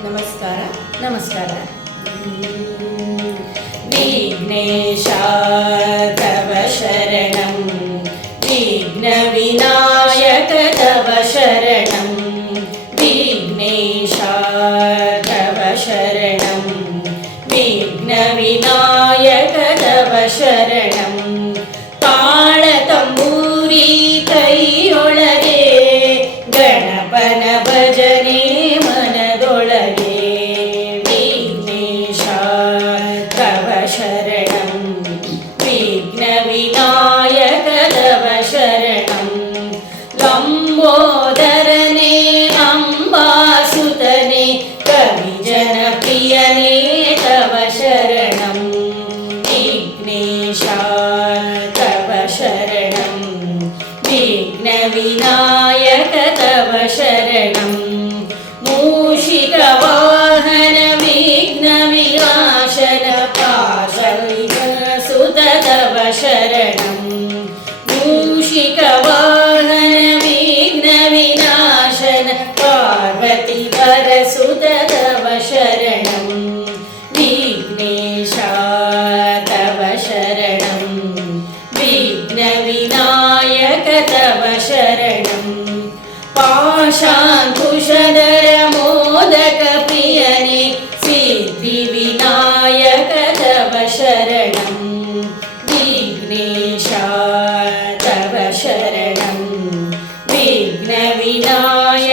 ನಮಸ್ಕಾರ ನಮಸ್ಕಾರ ವಿಘ್ನೇಶ ತವ ಶರಣಂ ವಿಘ್ನವಿನಾಯಕ ತವ ಶರಣಂ ವಿಘ್ನೇಶ ತವ ಶರಣಂ ವಿಘ್ನವಿನಾಯಕ ತವ ಶರಣಂ ತಾಳ ತಂಬೂರಿ ಕೈಯೊಳಗೆ ಗಣಪನ ಭಜನೆ जनप्रियने तव शरणं विघ्नेशा तप शरणं विघ्नविनायक तव शरणं मूषिकवाहन विघ्नविनाशनपाशनिक सुद तव शरणम् तव शरणम् विघ्नेशा तव शरणम् विघ्नविनायक तव शरणम् पाशान्तु शदर मोदकपि अरे सिद्धिविनाय शरणम् विघ्नेशा तव शरणम् विघ्नविनायक